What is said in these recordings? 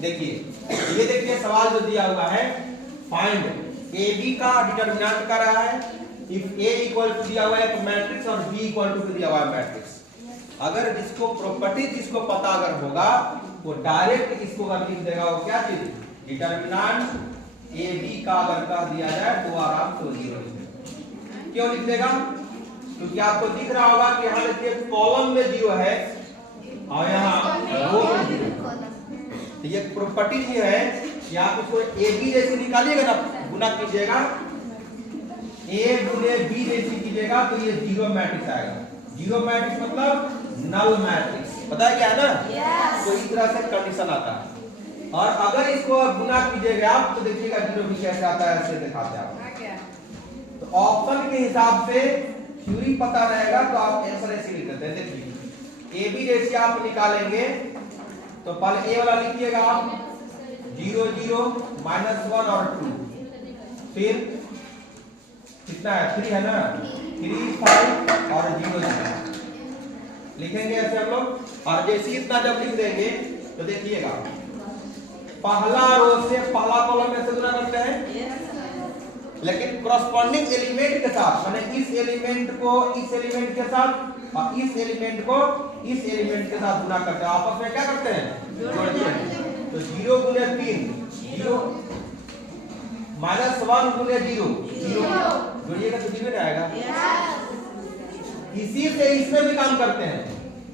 देखिए ये देखिए सवाल जो दिया हुआ है, फाइंड ए बी का डिटरमिनेंट कर रहा है। इफ ए इक्वल टू दिया हुआ है तो मैट्रिक्स और बी इक्वल टू दिया हुआ है मैट्रिक्स। अगर जिसको प्रॉपर्टी जिसको पता अगर होगा वो डायरेक्ट इसको अगर लिख देगा, वो क्या चीज डिटरमिनेंट ए बी का अगर कह दिया जाए तो आराम से जीरो लिख देगा। क्यों लिख देगा? क्योंकि आपको दिख रहा होगा कि यहाँ देखिए कॉलम में जीरो है और यहाँ रो में जीरो। तो ये प्रॉपर्टी ये है कि आप इसको ए बी जैसे निकालिएगा ना, गुना कीजिएगा ए गुने बी जैसे कीजिएगा तो ये जीरो मैट्रिक्स आएगा। जीरो मैट्रिक्स मतलब नल मैट्रिक्स, पता है क्या है ना? तो इस तरह से कंडीशन आता है। और अगर इसको गुना कीजिएगा आप तो देखिएगा जीरो भी कैसे आता है, ऐसे दिखाते हैं आप। तो ऑप्शन के हिसाब से थ्योरी पता रहेगा तो आप आंसर ऐसे लिख देते हैं। देखिए ए बी जैसे आप निकालेंगे तो पहले ए वाला लिखिएगा आप 0 0 -1 और 2, फिर कितना है 3 है ना, 3 5 और 0 0 लिखेंगे ऐसे हम लोग। और जैसे इतना जब लिख देंगे तो देखिएगा पहला रो से पहला कॉलम में से गुना करते हैं, लेकिन कॉरस्पॉन्डिंग एलिमेंट के साथ, माने इस एलिमेंट को इस एलिमेंट के साथ और इस एलिमेंट को इस एलिमेंट के साथ गुना करते हैं। आपस में क्या करते हैं? जोड़ते हैं। तो 0 गुने 3 0 -1 गुने 0 0 जोड़िएगा तो 0 आएगा। इसी से इसमें भी काम करते हैं,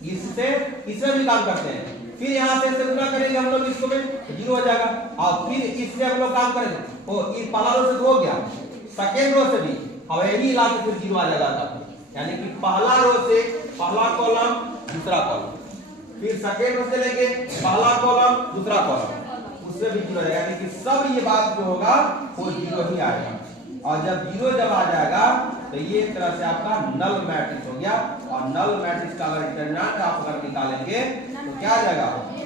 इससे इसमें भी काम करते हैं। फिर यहाँ से गुना करेंगे हम लोग इसको में 0 हो जाएगा। और फिर इससे हम लोग काम करेंगे, ओ इस पहला रो से हो गया, सेकेंड रो से भी अब यही ला के फिर 0 आ जाएगा तब। यानी कि पहला रो से पहला कॉलम दूसरा कॉलम, फिर सेकेंड रो से लेंगे पहला कॉलम दूसरा कॉलम, उससे भी 0 आएगा। यानी कि सब ये बात जो होगा वो 0 ही आएगा। और जब 0 जब आ जाएगा तो ये एक तरह से आपका नल मैट्रिक्स हो गया। और नल मैट्रिक्स का अगर डिटरमिनेंट आप अगर निकालेंगे तो क्या आ जाएगा?